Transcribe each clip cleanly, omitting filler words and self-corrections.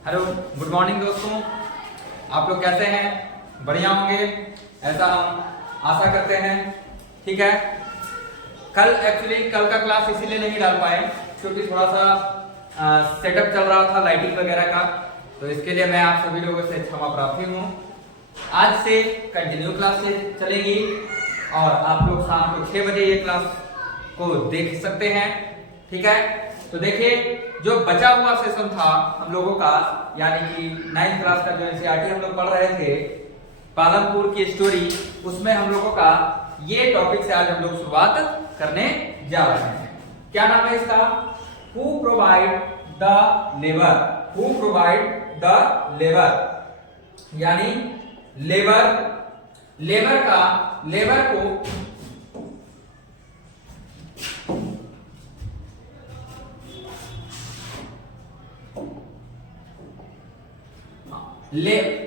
Hello, good morning दोस्तों। आप लोग कैसे हैं? बढ़िया होंगे ऐसा हम आशा करते हैं। ठीक है, कल का क्लास इसीलिए नहीं डाल पाए क्योंकि थोड़ा सा सेटअप चल रहा था लाइटिंग वगैरह का, तो इसके लिए मैं आप सभी लोगों से क्षमा प्रार्थी हूँ। आज से कंटिन्यू क्लास चलेगी और आप लोग शाम को 6 बजे ये क्लास को देख सकते हैं। ठीक है, तो देखिए जो बचा हुआ सेशन था हम लोगों का, यानी कि 9th क्लास का जो एनसीईआरटी हम लोग पढ़ रहे थे पालमपुर की स्टोरी, उसमें हम लोगों का ये टॉपिक से आज हम लोग शुरुआत करने जा रहे हैं। क्या नाम है इसका? Who provide the labour. Who provide the labour, यानी लेबर को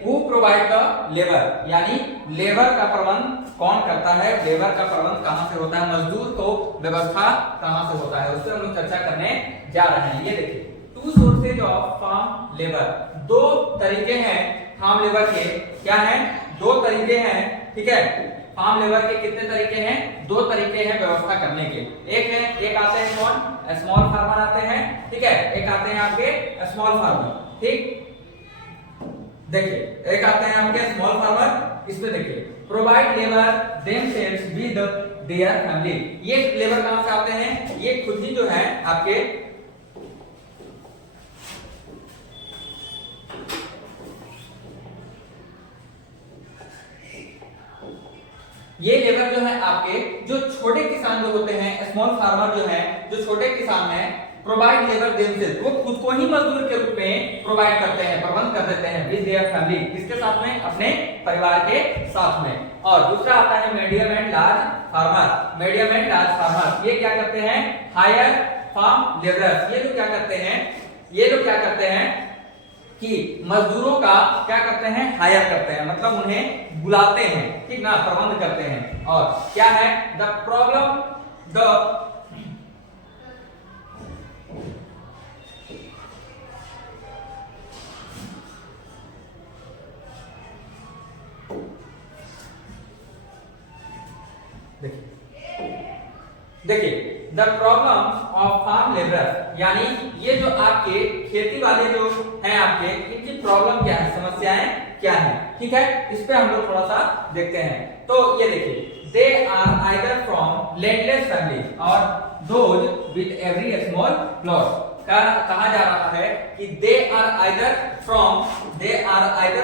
हु प्रोवाइड द लेबर, यानी लेबर का प्रबंध कौन करता है, लेबर का प्रबंध कहां से होता है, मजदूर को व्यवस्था कहां से होता है, उससे हम लोग चर्चा करने जा रहे हैं। ये देखिए, two sources of farm labour, दो तरीके हैं फार्म लेबर के। क्या है? दो तरीके हैं। ठीक है, फार्म लेबर के कितने तरीके हैं? दो तरीके हैं व्यवस्था करने के। एक आते हैं कौन? स्मॉल फार्मर आते हैं। ठीक है, एक आते हैं आपके स्मॉल फार्मर। ठीक, देखिए एक आते हैं आपके स्मॉल फार्मर। इसमें देखिए, provide labour themselves with their family. ये लेबर कहां से आते हैं? ये खुद ही जो है आपके ये लेबर जो है आपके जो छोटे किसान जो होते हैं, स्मॉल फार्मर जो है, जो छोटे किसान हैं, प्रोवाइड लेबर देमसेल्व्स, वो खुद को ही मजदूर के रूप में प्रोवाइड करते हैं, प्रबंध कर देते हैं विद देयर फैमिली। किसके साथ में? अपने परिवार के साथ में। और दूसरा आता है medium and large farmer. Medium and large farmer ये क्या करते हैं? Hire farm labourers. ये लोग क्या करते हैं कि मजदूरों का क्या करते हैं? हायर करते हैं, मतलब उन्हें बुलाते हैं, ठीक ना, प्रबंध करते हैं। और क्या है? द प्रॉब्लम देखिए the problem of farm labour, यानी ये जो आपके खेती वाले जो हैं आपके, इनकी प्रॉब्लम क्या है, समस्याएं क्या है। ठीक है, इस पे हम लोग थोड़ा सा देखते हैं। तो ये देखिए, they are either from landless family और those with very small plot. कहा जा रहा है कि दे आर आइदर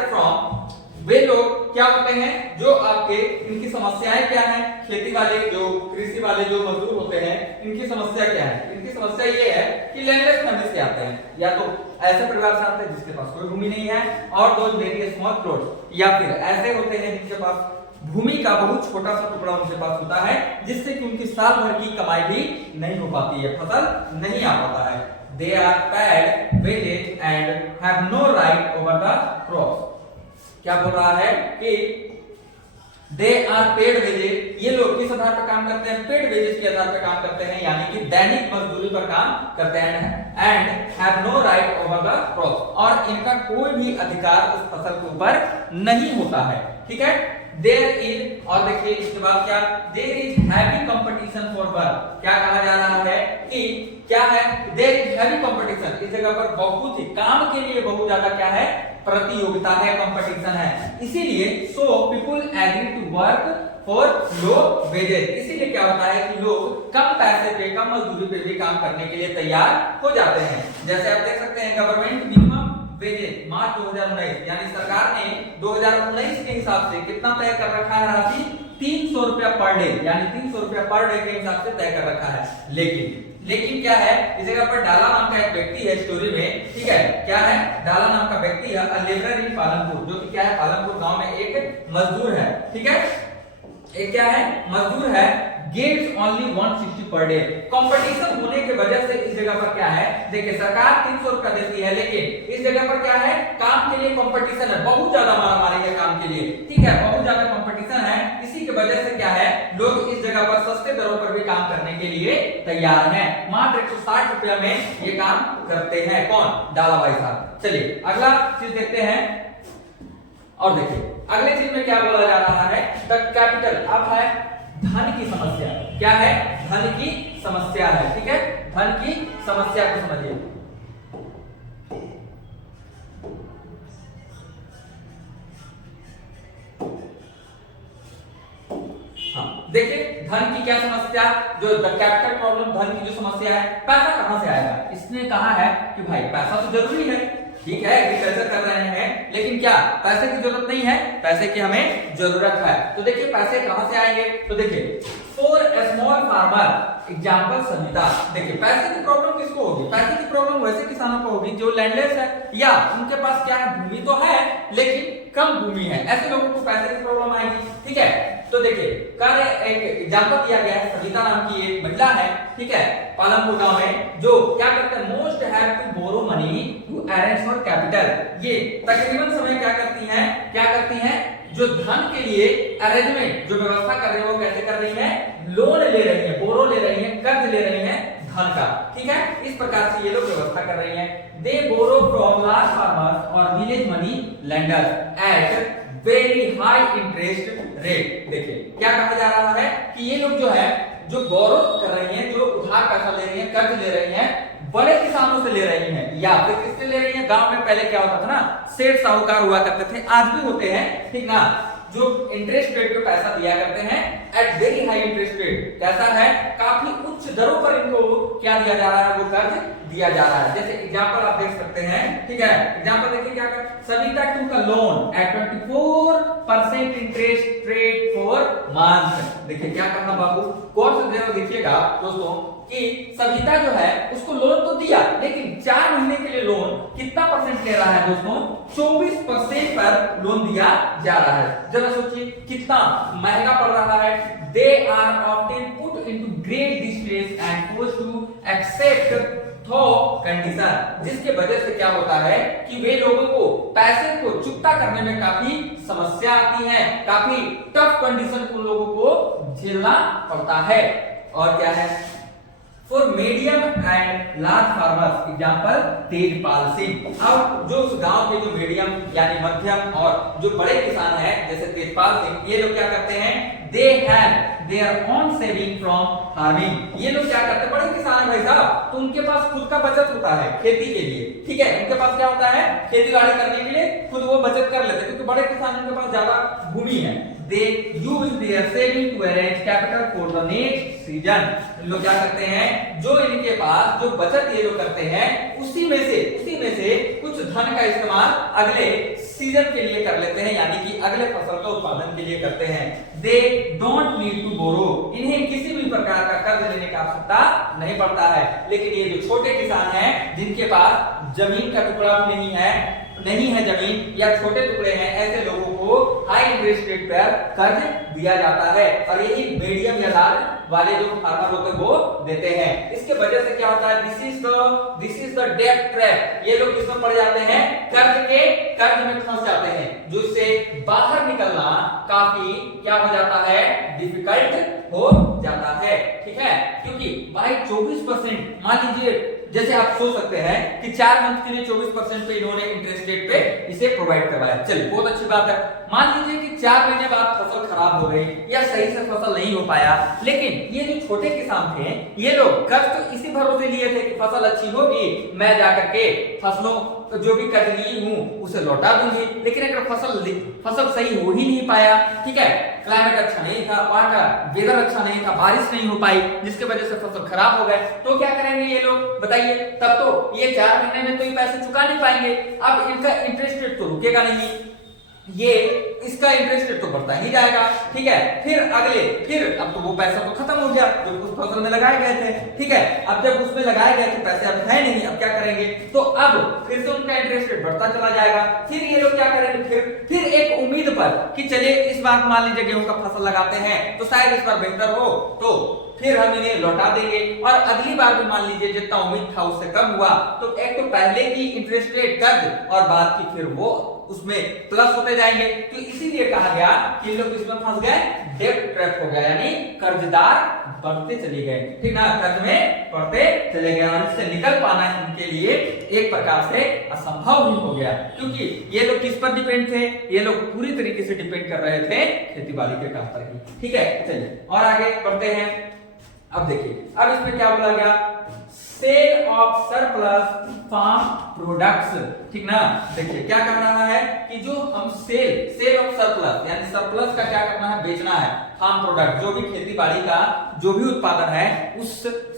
फ्रॉम वे लोग क्या होते हैं जो आपके, इनकी समस्याएं क्या है, खेती वाले जो कृषि वाले जो मजदूर होते हैं, इनकी समस्या क्या है? इनकी समस्या ये है कि लैंडलेस फैमिली से आते हैं, या तो ऐसे परिवार से आते हैं जिसके पास कोई भूमि नहीं है, और दोज वेरी स्मॉल प्लॉट, या फिर ऐसे होते हैं जिनके पास भूमि का बहुत छोटा सा टुकड़ा उनके पास होता है, जिससे कि उनकी साल भर की कमाई भी नहीं हो पाती है, फसल नहीं आ पाता है। They are paid wages and have no right over the crops. क्या बोल रहा है कि दे आर पेड वेजेज, ये लोग किस आधार पर काम करते हैं? पेड वेजेज के आधार पर काम करते हैं, यानी कि दैनिक मजदूरी पर काम करते हैं। And have no right over the crop, और इनका कोई भी अधिकार उस फसल के ऊपर नहीं होता है। ठीक है, देयर इज, और देखिए इसके बाद क्या, there is heavy competition for work. क्या कहा जा रहा है कि क्या है? देयर इज हैवी कंपटीशन, इस जगह पर बहुत ही काम के लिए बहुत ज्यादा क्या है? प्रतियोगिता है, कंपटीशन है। इसीलिए so people agree to work for low wages. इसीलिए क्या होता है कि लोग कम पैसे पे, कम मजदूरी पे भी काम करने के लिए तैयार हो जाते हैं। जैसे आप देख सकते हैं गवर्नमेंट मिनिमम वेजेस मार्च 2019, यानी सरकार ने 2019 के हिसाब से कितना तय कर रखा है राशि? 300 रुपया पर डे, यानी 300 रुपया पर डे के हिसाब से तय कर रखा है। लेकिन क्या है, इस जगह पर डाला नाम का एक व्यक्ति है स्टोरी में। ठीक है, क्या है? डाला नाम का व्यक्ति है, अ लेबरर इन पालनपुर, जो कि क्या है, पालनपुर गांव में एक मजदूर है। ठीक है, एक क्या है? मजदूर है। Gets only 160 per day. Competition होने की वजह से इस जगह पर क्या है, देखिए सरकार 300 रुपया देती है, लेकिन इस जगह पर क्या है, काम के लिए कंपटीशन है, बहुत ज्यादा मारामारी है काम के लिए। ठीक है, बहुत ज्यादा कंपटीशन है, इसी की वजह से क्या है, लोग इस जगह पर सस्ते दरों पर भी काम करने के लिए तैयार हैं। मात्र 160 रुपया में ये काम करते हैं। कौन? डाला भाई साहब। चलिए अगला चीज देखते हैं। और देखिए अगले चीज में क्या बोला जा रहा है, द कैपिटल। अब है धन की समस्या। क्या है? धन की समस्या है। ठीक है, धन की समस्या को समझिए। देखिए धन की क्या समस्या, जो द कैपिटल प्रॉब्लम, धन की जो समस्या है, पैसा कहां से आएगा। इसने कहा है कि भाई पैसा तो जरूरी है, ठीक है एग्रीकल्चर कर रहे हैं, लेकिन क्या पैसे की जरूरत नहीं है, पैसे की हमें जरूरत है। तो देखिए पैसे कहां से आएंगे, तो देखिए for a small farmer example Savita. देखिए पैसे की प्रॉब्लम किसको होगी, पैसे की प्रॉब्लम वैसे किसानों को होगी जो लैंडलेस है या उनके पास क्या है, भूमि तो है लेकिन कम भूमि है, ऐसे लोगों को पैसे की प्रॉब्लम आएगी। ठीक है, तो देखिए कार्य एक एग्जांपल दिया गया है, सविता नाम की एक महिला है, ठीक है, पालमपुर गांव में, जो क्या करते हैं, most have to borrow money to arrange for capital. ये तकरीबन समय क्या करती हैं, जो धन के लिए अरेंजमेंट, जो व्यवस्था कर रही है, वो कैसे कर रही है, लोन ले रही है, बोरो ले रही है, कर्ज ले रही है धन का। ठीक है, इस प्रकार से ये लोग व्यवस्था कर रही हैं। They borrow from large farmers और village money lenders at very high interest rate. देखिए क्या कहा जा रहा है कि ये लोग जो है, जो बोरो कर रही हैं, जो उधार पैसा ले रही हैं, कर्ज ले रही हैं, बड़े किसानों से ले रही हैं, या फिर किससे ले रही हैं। गांव में पहले क्या होता था ना, सेठ साहूकार हुआ करते थे, आज भी होते हैं, ठीक ना, जो इंटरेस्ट रेट पे पैसा दिया करते हैं at very high interest rate. कैसा है, काफी उच्च दरों पर इनको क्या दिया जा रहा है, वो कर्ज दिया जा रहा है। जैसे एग्जांपल आप देख सकते हैं, ठीक है, एग्जांपल देखिए क्या कर, सविता टू का loan eight 24% interest rate for month. देखिए क्या करना बाबू, कोर्स देखिएगा दोस्तों कि सविता जो है उसको लोन तो दिया, लेकिन 4 महीने के लिए लोन कितना परसेंट ले रहा है दोस्तों, 24% पर लोन दिया जा रहा है। जरा सोचिए कितना महंगा पड़ रहा है। They are often put into great distress and forced to accept those condition, जिसके वजह से क्या होता है कि वे लोगों को पैसे को चुकता करने में काफी समस्या आती है, काफी टफ कंडीशन उन लोगों को झेलना पड़ता है। और क्या है, for medium and large farmers example Tejpal Singh. अब जो उस गांव के जो मीडियम यानी मध्यम और जो बड़े किसान हैं जैसे तेजपाल सिंह, ये लोग क्या करते हैं, they have their own saving from farming. ये लोग क्या करते हैं, बड़े किसान है भाई साहब, तो उनके पास खुद का बचत होता है खेती के लिए। ठीक है, उनके पास क्या होता है, खेती बाड़ी करने के लिए खुद वो बचत कर लेते हैं, क्योंकि बड़े किसानों के पास ज्यादा भूमि है। They use their saving to arrange capital for the next season। लोग क्या करते हैं, जो इनके पास जो बचत ये लोग करते हैं, उसी में से कुछ धन का इस्तेमाल अगले सीजन के लिए कर लेते हैं, यानी कि अगले फसल का उत्पादन के लिए करते हैं। They don't need to borrow। इन्हें किसी भी प्रकार का कर्ज लेने की आवश्यकता नहीं पड़ता है। लेकिन ये जो छोटे किसान हैं, जिनके पास जमीन का टुकड़ा भी नहीं है जमीन या छोटे टुकड़े हैं, ऐसे लोगों को हाई इंटरेस्ट रेट पर कर्ज दिया जाता है, और यही मीडियम या लार्ज वाले जो फार्मर होते हैं वो देते हैं। इसके वजह से क्या होता है, this is the debt trap. ये लोग किसमें पड़ जाते हैं, कर्ज में फंस जाते हैं, जिससे बाहर निकलना काफी क्या हो जाता है, डिफिकल्ट हो जाता है। ठीक है, क्योंकि भाई 24% मान लीजिए, जैसे आप सोच सकते हैं कि 4 मंथ के लिए 24% पे इन्होंने इंटरेस्ट रेट पे इसे प्रोवाइड करवाया। चलिए बहुत अच्छी बात है। मान लीजिए कि 4 महीने बाद फसल खराब हो गई या सही से फसल नहीं हो पाया, लेकिन ये जो छोटे किसान थे, ये लोग कर्ज तो इसी भरोसे लिए थे कि फसल अच्छी होगी, मैं जाकर के फसलों जो भी कर्ज ली हूं उसे लौटा दूंगी। लेकिन अगर फसल सही हो ही नहीं पाया, ठीक है, क्लाइमेट अच्छा नहीं था, वहां का वेदर अच्छा नहीं था, बारिश नहीं हो पाई, जिसके वजह से फसल खराब हो गए, तो क्या करेंगे ये लोग बताइए। तब तो ये 4 महीने में तो ये पैसे चुका नहीं पाएंगे। अब इनका इंटरेस्ट रेट तो रुकेगा नहीं, ये इसका इंटरेस्ट रेट तो बढ़ता ही जाएगा। ठीक है, फिर अब तो वो पैसा तो खत्म हो गया जो उस फसल में लगाए गए थे। ठीक है, अब जब उसमें लगाए गए थे पैसे अब है नहीं, अब क्या करेंगे, तो अब फिर से उनका इंटरेस्ट रेट बढ़ता चला जाएगा। फिर ये लोग क्या करेंगे, फिर एक उम्मीद पर कि चलिए इस बार मान लीजिए गेहूं का फसल लगाते हैं तो शायद इस बार बेहतर हो, तो फिर हम इन्हें लौटा देंगे, और अगली बार भी मान लीजिए जितना उम्मीद था उससे कम हुआ, तो एक तो पहले की इंटरेस्ट रेट कर्ज और बाद की फिर वो उसमें प्लस होते जाएंगे। तो इसीलिए कहा गया कि लोग इसमें फंस गए, डेब्ट ट्रैप हो गया, यानी कर्जदार बढ़ते चले गए, ठीक ना, कर्ज में बढ़ते चले गए और इससे निकल पाना इनके लिए एक प्रकार से असंभव ही हो गया, क्योंकि ये लोग किस पर डिपेंड थे, ये लोग पूरी तरीके से डिपेंड कर रहे थे खेती बाड़ी के काम पर ही। ठीक है, चलिए और आगे बढ़ते हैं। अब देखिए, अब इसमें क्या बोला गया, sale of surplus farm products, ठीक ना। देखिए क्या कर रहा है कि जो हम सेल ऑफ सरप्लस, यानी सरप्लस का क्या करना है, बेचना है। फार्म प्रोडक्ट, जो भी खेती बाड़ी का जो भी उत्पादन है, उस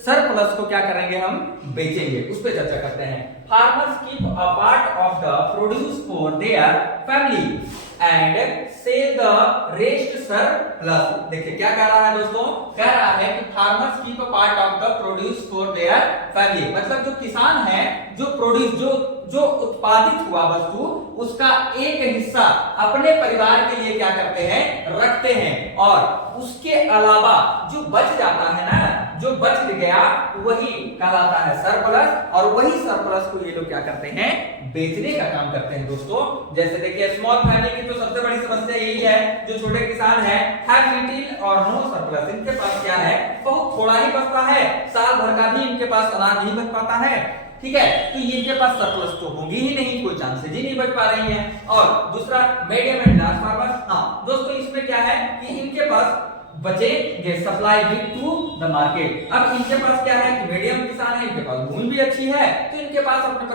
सरप्लस को क्या करेंगे, हम बेचेंगे, उस पर चर्चा करते हैं। Farmers keep a part of the produce for their family and sell the rest surplus. देखिए क्या कह रहा है दोस्तों, कह रहा है कि farmers keep a part of the produce for their family, मतलब जो किसान है, जो प्रोड्यूस, जो उत्पादित हुआ वस्तु, उसका एक हिस्सा अपने परिवार के लिए क्या करते हैं, रखते हैं, और उसके अलावा जो बच जाता है ना, जो बच गया, वही कहलाता है सरप्लस, और वही सरप्लस को ये लोग क्या करते हैं, बेचने का काम करते हैं दोस्तों। जैसे देखिए स्मॉल फैमिली की तो सबसे बड़ी समस्या यही है, जो छोटे किसान है, हैव लिटिल और नो सरप्लस, इनके पास क्या है, बहुत थोड़ा ही बचता है, साल भर का भी इनके पास अनाज नहीं बच पाता है, ठीक है, तो ये इनके पास सरप्लस तो होगी ही नहीं, कोई चांसेस ही नहीं बच पा रही है। और दूसरा मीडियम एंड लार्ज फार्मर्स, हाँ दोस्तों इसमें क्या है कि इनके पास बचेंगे, सप्लाई भी टू द मार्केट। अब इनके पास क्या है कि मीडियम किसान है, इनके पास भूमि भी अच्छी है, तो इनके पास अपने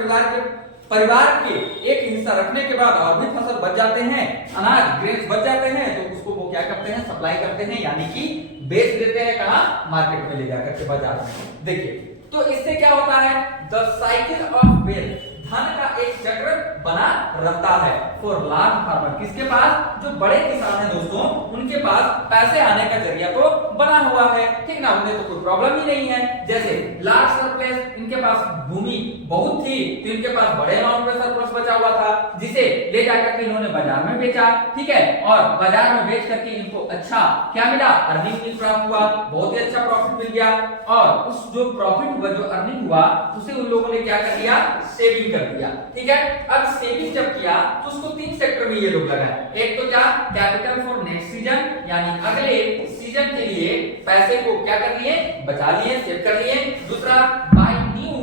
परिवार के एक हिस्सा रखने के बाद और भी फसल बच जाते हैं, अनाज ग्रेन्स बच जाते हैं, तो उसको वो क्या करते हैं, सप्लाई करते हैं, यानी कि बेच देते हैं, कहां, मार्केट में ले जाकर के, बाजार में। देखिए तो इससे क्या होता है, द साइकिल ऑफ वेल्थ, धन का एक चक्र बना रहता है फॉर लार्ज फार्मर, किसके पास, जो बड़े किसान हैं दोस्तों, उनके पास पैसे आने का जरिया तो बना हुआ है, ठीक ना, उन्हें तो कोई प्रॉब्लम ही नहीं है। जैसे लार्ज सरप्लस, इनके पास भूमि बहुत थी, तो इनके पास बड़े अमाउंट में सरप्लस बचा हुआ था, जिसे ले जाकर के इन्होंने बाजार में बेचा, ठीक है, और बाजार में बेच करके इनको अच्छा क्या मिला, अर्निंग प्राप्त हुआ, बहुत ही अच्छा प्रॉफिट मिल गया, और उस जो प्रॉफिट हुआ, जो अर्निंग हुआ, उसे उन लोगों ने क्या कर दिया, सेविंग कर दिया, ठीक है। अब सेविंग जब किया तो उसको 3 सेक्टर में ये लोग लगाए, एक तो क्या, कैपिटल फॉर नेक्स्ट सीजन, यानी अगले सीजन के लिए पैसे को क्या कर लिए, बचा लिए, सेव कर लिए। दूसरा बाय न्यू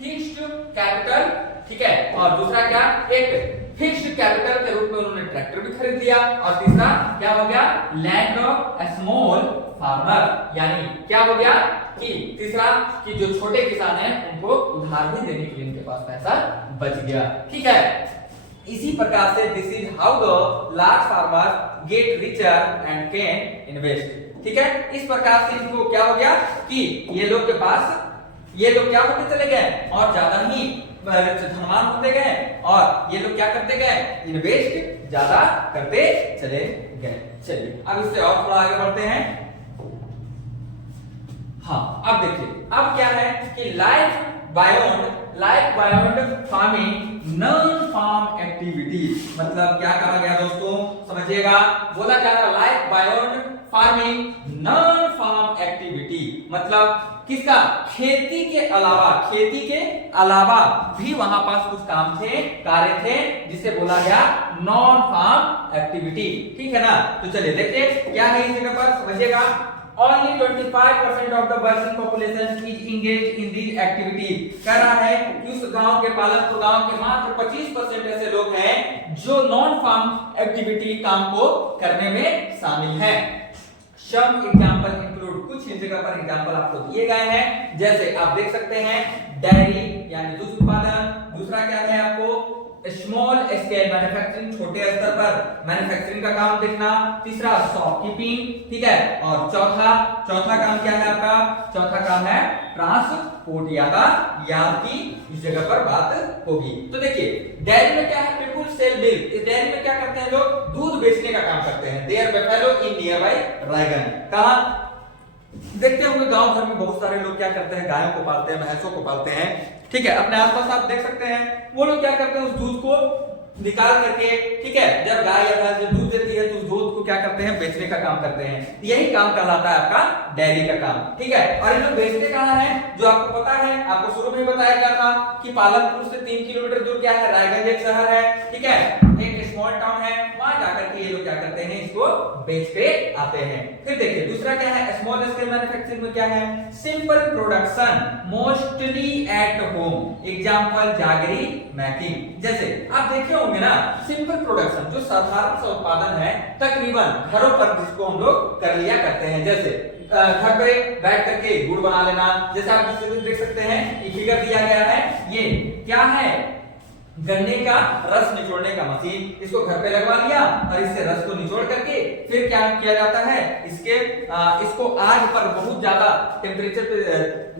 फिक्स्ड कैपिटल, ठीक है, और दूसरा क्या, एक फिक्स्ड कैपिटल के रूप में उन्होंने ट्रैक्टर भी खरीद लिया, और तीसरा क्या हो गया, लैंड ऑफ स्मॉल फार्मर, यानी क्या हो गया कि तीसरा कि जो छोटे किसान हैं उनको उधार भी देने के लिए इनके पास पैसा बच गया, ठीक है। इसी प्रकार से this is how the large farmer get richer and can invest, ठीक है। इस प्रकार से इनको क्या हो गया कि ये लोग के पास, ये लोग क्या होते चले गए, और ज्यादा ही धनवान होते गए, और ये लोग क्या करते गए, इन्वेस्ट ज्यादा करते चले गए। चलिए अब इससे और थोड़ा आगे बढ़ते हैं। हाँ अब देखिए, अब क्या है कि life beyond farming non farm activity, मतलब क्या कहा गया दोस्तों, समझिएगा, बोला जा रहा life beyond farming non farm activity, मतलब किसका, खेती के अलावा भी वहां पास कुछ काम थे, कार्य थे, जिसे बोला गया नॉन फार्म एक्टिविटी, ठीक है ना। तो चलिए देखते हैं क्या है इस जगह पर, समझिएगा। Only 25% of the working population is engaged in these activities, कह रहा है कि उस गांव के पालनपुर गांव के मात्र 25% ऐसे लोग हैं जो नॉन फार्म एक्टिविटी काम को करने में शामिल हैं। Some example include, कुछ इस जगह पर एग्जांपल आपको दिए गए हैं, जैसे आप देख सकते हैं डेयरी यानी दूध उत्पादन, दूसरा क्या है आपको स्मॉल स्केल मैन्युफैक्चरिंग, छोटे स्तर पर मैन्युफैक्चरिंग का काम देखना, तीसरा शॉपकीपिंग, ठीक है, और चौथा काम क्या है आपका, चौथा काम है ट्रांसपोर्ट यातायात की इस जगह पर बात होगी। तो देखिए डेयरी में क्या है, पीपल सेल मिल्क, इस डेयरी में क्या करते हैं लोग, दूध बेचने का काम करते हैं। There buffalo in nearby Raiganj, कहां देखते होंगे गांव घर में बहुत सारे लोग क्या करते हैं, गायों को पालते हैं, भैंसों को पालते हैं, ठीक है, अपने आसपास आप देख सकते हैं, वो लोग क्या करते हैं, उस दूध को निकाल करके, ठीक है, जब गाय या भैंस जब दूध देती है तो उस दूध को क्या करते हैं, बेचने का काम करते हैं। यही काम कहलाता है आपका डेयरी का काम, ठीक है। और इन लोग बेचते कहां है, जो आपको पता है, आपको शुरू में बताया गया था कि पालनपुर से 3 किलोमीटर दूर क्या है, रायगंज एक शहर है, ठीक है, एक को बेचते आते हैं। फिर देखिए दूसरा क्या है, स्मॉल स्केल मैन्युफैक्चरिंग में क्या है, simple production mostly at home, example जागरी making. जैसे आप देखे होंगे ना, सिंपल प्रोडक्शन जो साधारण सा उत्पादन है तकरीबन घरों पर जिसको हम लोग कर लिया करते हैं। जैसे घर पे बैठ करके गुड़ बना लेना, जैसे आप देख सकते हैं ये फिगर दिया गया है, ये क्या है, गन्ने का रस निचोड़ने का मशीन, इसको घर पे लगवा लिया और इससे रस को निचोड़ करके फिर क्या किया जाता है, इसको आग पर बहुत ज्यादा टेम्परेचर पे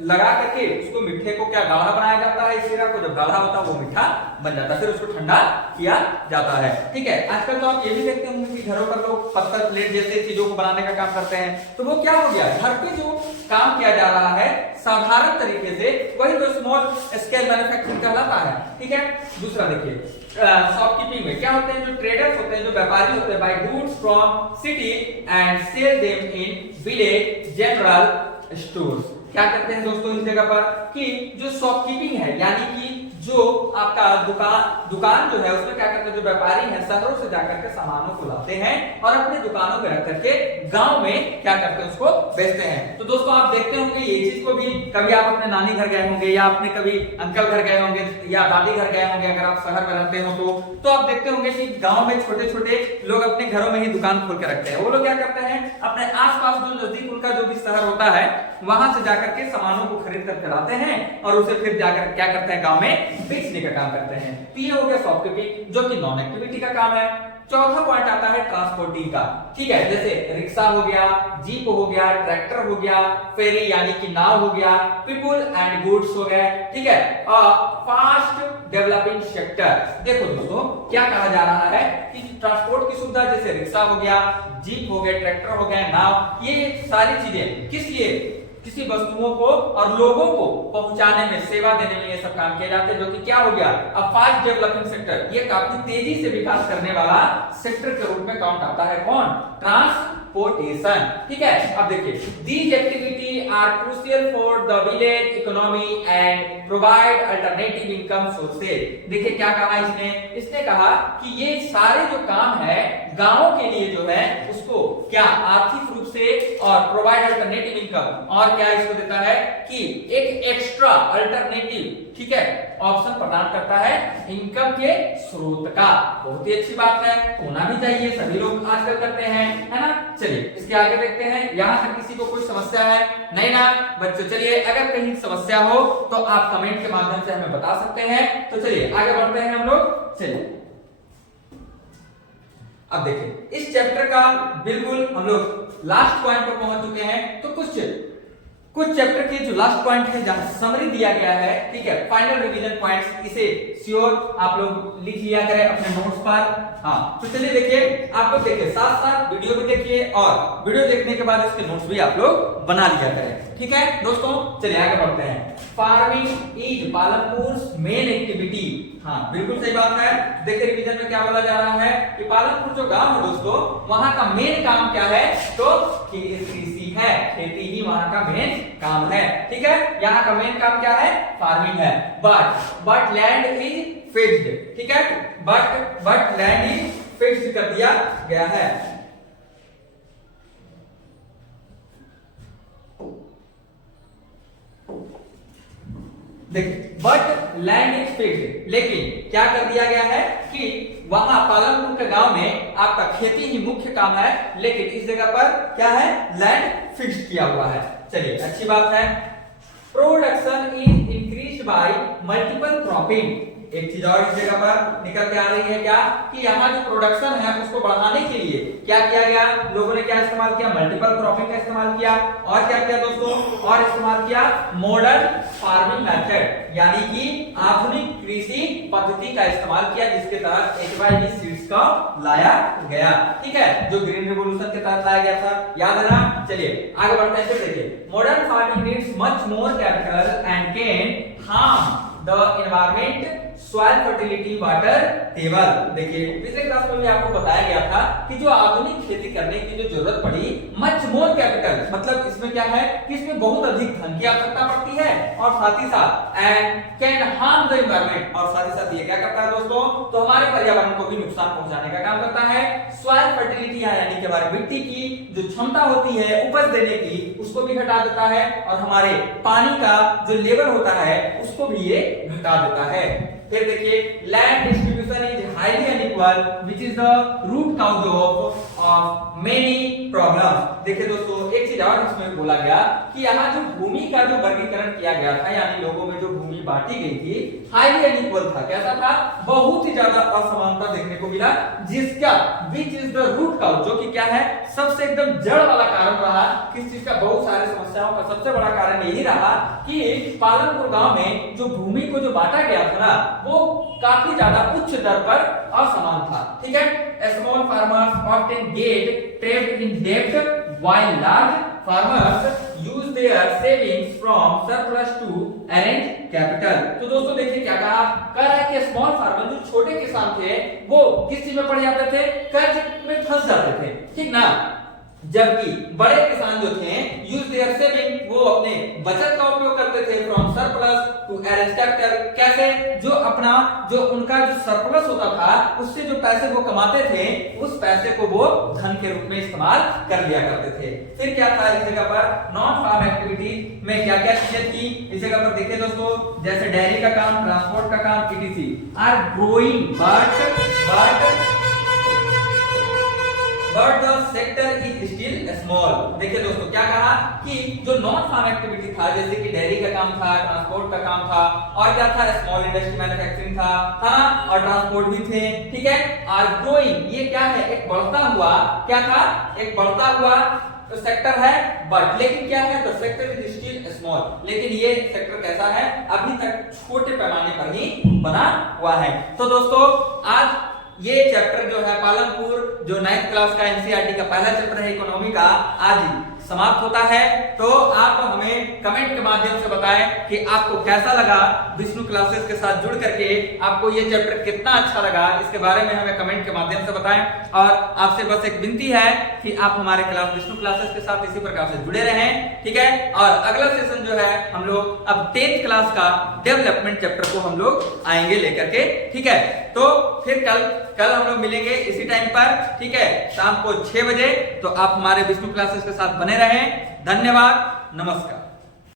लगा करके उसको मिठे को क्या गाढ़ा बनाया जाता है, शीरा को जब गाढ़ा होता है वो मीठा बन जाता है, फिर उसको ठंडा किया जाता है। ठीक है, आजकल तो आप ये भी देखते होंगे कि घरों पर लोग पत्थर प्लेट जैसे चीजों को बनाने का काम करते हैं, तो वो क्या हो गया, घर पे जो काम किया जा रहा है साधारण तरीके से वही तो स्मॉल स्केल मैन्युफैक्चरिंग कहलाता है। ठीक है, दूसरा देखिए शॉपकीपिंग में क्या होते हैं, जो ट्रेडर्स होते हैं, जो व्यापारी होते हैं, buy goods from city and sell them in village general stores. क्या करते हैं दोस्तों इस जगह पर कि जो शॉपकीपिंग है, यानी कि जो आपका दुकान जो है उसमें क्या करते हैं, जो व्यापारी हैं शहरों से जाकर के सामानों को लाते हैं और अपने दुकानों में रख करके गांव में क्या करते हैं, उसको बेचते हैं। तो दोस्तों आप देखते होंगे ये चीज को भी, कभी आप अपने नानी घर गए होंगे या अपने कभी अंकल घर गए होंगे या दादी घर गए होंगे, अगर आप शहर में रहते हो तो आप देखते होंगे कि गाँव में छोटे छोटे लोग अपने घरों में ही दुकान खोल के रखते हैं। वो लोग क्या करते हैं, अपने आसपास जो नजदीक उनका जो भी शहर होता है वहां से जाकर के सामानों को खरीद करके लाते हैं और उसे फिर जाकर क्या करते हैं, गांव में बेचने का काम करते हैं। तो ये हो गया शॉपकीपिंग जो कि नॉन एक्टिविटी का काम है। चौथा पॉइंट आता है ट्रांसपोर्टिंग का। ठीक है, जैसे रिक्शा हो गया, जीप हो गया, ट्रैक्टर हो गया, फेरी यानी कि नाव हो गया, पीपुल एंड गुड्स हो गए। ठीक है, फास्ट डेवलपिंग सेक्टर। देखो दोस्तों क्या कहा जा रहा है कि ट्रांसपोर्ट की सुविधा जैसे रिक्शा हो गया, जीप हो गया, ट्रैक्टर हो गया, नाव, ये सारी चीजें किस लिए, किसी वस्तुओं को और लोगों को पहुंचाने में, सेवा देने में ये सब काम किए जाते हैं, जो कि क्या हो गया, अब फास्ट डेवलपिंग सेक्टर, ये काफी तेजी से विकास करने वाला सेक्टर के रूप में काउंट आता है। कौन, ट्रांसपोर्टेशन। ठीक है, अब देखिए these activity are crucial for the village economy and provide alternative income sources. देखिए क्या कहा इसने कहा कि ये सारे जो काम है गांवों के लिए जो है उसको क्या आर्थिक रूप से और प्रोवाइड अल्टरनेटिव इनकम, और क्या इसको देता है कि एक एक्स्ट्रा अल्टरनेटिव, ठीक है, ऑप्शन प्रदान करता है इनकम के स्रोत का। बहुत ही अच्छी बात है, होना भी चाहिए, सभी लोग आजकल करते हैं, है ना। चलिए इसके आगे देखते हैं, यहां तक किसी को कोई समस्या है नहीं ना बच्चों। चलिए अगर कहीं समस्या हो तो आप कमेंट के माध्यम से हमें बता सकते हैं। तो चलिए आगे बढ़ते हैं हम लोग। चलिए अब देखिए इस चैप्टर का बिल्कुल हम लोग लास्ट पॉइंट पर पहुंच चुके हैं। तो कुछ चैप्टर के जो लास्ट पॉइंट है जहां समरी दिया गया है, ठीक है, फाइनल रिवीजन पॉइंट्स, इसे श्योर आप लोग लिख लिया करें अपने नोट्स पर। हाँ तो चलिए देखिए, आप लोग देखिए साथ साथ वीडियो भी देखिए और वीडियो देखने के बाद इसके नोट्स भी आप लोग बना लिया करें। ठीक है दोस्तों, चलिए आगे बढ़ते हैं। Farming is Palanpur main activity. हाँ बिल्कुल सही बात है। देखिए रिवीजन में क्या बोला जा रहा है कि पालनपुर जो गांव है दोस्तों, वहां का मेन काम क्या है, तो कृषि है, खेती ही वहां का मेन काम है। ठीक है, यहाँ का मेन काम क्या है, फार्मिंग है। But land is fixed. ठीक है, बट लैंड इज फिक्स्ड कर दिया गया है। देखिए बट लैंड इज फिक्स्ड, लेकिन क्या कर दिया गया है कि वहां पालनपुर के गांव में आपका खेती ही मुख्य काम है, लेकिन इस जगह पर क्या है, लैंड फिक्स्ड किया हुआ है। चलिए अच्छी बात है। Production is increase by multiple cropping. एक चीज और इस जगह पर निकल के आ रही है क्या, कि यहाँ जो प्रोडक्शन है उसको बढ़ाने के लिए क्या किया गया, लोगों ने क्या इस्तेमाल किया, मल्टीपल क्रॉपिंग का इस्तेमाल किया। और क्या किया दोस्तों, और इस्तेमाल किया मॉडर्न फार्मिंग मेथड, यानी कि आधुनिक कृषि पद्धति का इस्तेमाल किया, जिसके तहत HYV सीड्स का लाया गया। ठीक है, जो ग्रीन रिवॉल्यूशन के तहत लाया गया था, याद है ना। चलिए आगे बढ़ते हैं। फिर देखिए modern farming needs much more capital and can harm the environment soil fertility water table. देखिए पिछले क्लास में भी आपको बताया गया था कि जो आधुनिक खेती करने की जो जरूरत पड़ी, मच मोर कैपिटल, मतलब इसमें क्या है कि इसमें बहुत अधिक धन की आवश्यकता पड़ती है और साथ ही साथ and can harm the environment, और साथ ही साथ ये क्या करता है दोस्तों, तो हमारे पर्यावरण को भी नुकसान पहुंचाने का काम करता है। सॉइल फर्टिलिटी यानी कि हमारी मिट्टी की जो क्षमता होती है उपज देने की, उसको भी घटा देता है और हमारे पानी का जो लेवल होता है उसको भी ये घटा देता है। फिर देखिए land distribution is highly unequal which is the root cause of many problems. देखिए दोस्तों एक चीज और इसमें बोला गया कि यहाँ जो भूमि का जो वर्गीकरण किया गया था, यानी लोगों में जो भूमि बांटी गई थी, हाईली अनइक्वल था। कैसा था? बहुत ही ज्यादा असमानता देखने को मिला, जिसका which is the root cause, जो कि क्या है, सबसे एकदम जड़ वाला कारण रहा। किस चीज का? बहुत सारे समस्याओं का सबसे बड़ा कारण यही रहा कि पालनपुर गांव में जो भूमि को जो बांटा गया था ना, वो काफी ज्यादा उच्च दर पर असमान था। ठीक है, small farmers often get trapped in डेब्ट while large farmers use their savings from surplus to arrange capital. तो दोस्तों देखिए क्या कहा रहा है कि स्मॉल फार्मर जो छोटे किसान थे वो किस चीज में पड़ जाते थे? कर्ज में फंस जाते थे, ठीक ना। जबकि बड़े किसान जो थे यूज देयर सेविंग, वो अपने बचत का उपयोग करते थे from surplus to arrange capital. कैसे? जो अपना जो उनका जो सरप्लस होता था उससे जो पैसे वो कमाते थे, उस पैसे को वो धन के रूप में इस्तेमाल कर लिया करते थे। फिर क्या था इस जगह पर? नॉन फार्म एक्टिविटी में क्या क्या चीजें थी इस जगह पर? देखिए दोस्तों, जैसे डेयरी का काम, ट्रांसपोर्ट का काम, ETC are growing but the sector is still small. देखिए दोस्तों क्या कहा कि जो नॉन फार्म एक्टिविटी था, जैसे कि डेयरी का काम था, ट्रांसपोर्ट का काम था, और क्या था, स्मॉल इंडस्ट्री मैन्युफैक्चरिंग था ना, और ट्रांसपोर्ट भी थे। ठीक है, आर ग्रोइंग, ये क्या है? एक बढ़ता हुआ, क्या था? एक बढ़ता हुआ सेक्टर है, बट लेकिन क्या है, the sector is still small. लेकिन ये सेक्टर कैसा है? अभी तक छोटे पैमाने पर ही बना हुआ है। तो दोस्तों आज ये चैप्टर जो है पालनपुर, जो 9th क्लास का एनसीईआरटी का पहला चैप्टर है इकोनॉमी का, आज समाप्त होता है। तो आप हमें कमेंट के माध्यम से बताएं कि आपको कैसा लगा विष्णु क्लासेस के साथ जुड़ करके, आपको ये चैप्टर कितना अच्छा लगा, इसके बारे में हमें कमेंट के माध्यम से बताएं। और आपसे बस एक विनती है कि आप हमारे क्लास विष्णु क्लासेस के साथ इसी प्रकार से जुड़े रहें, ठीक है। और अगला सेशन जो है हम लोग अब 10th क्लास का डेवलपमेंट चैप्टर को हम लोग आएंगे लेकर के, ठीक है। तो फिर कल हम लोग मिलेंगे इसी टाइम पर, ठीक है, शाम को 6 बजे। तो आप हमारे विष्णु क्लासेस के साथ बने रहें। धन्यवाद, नमस्कार।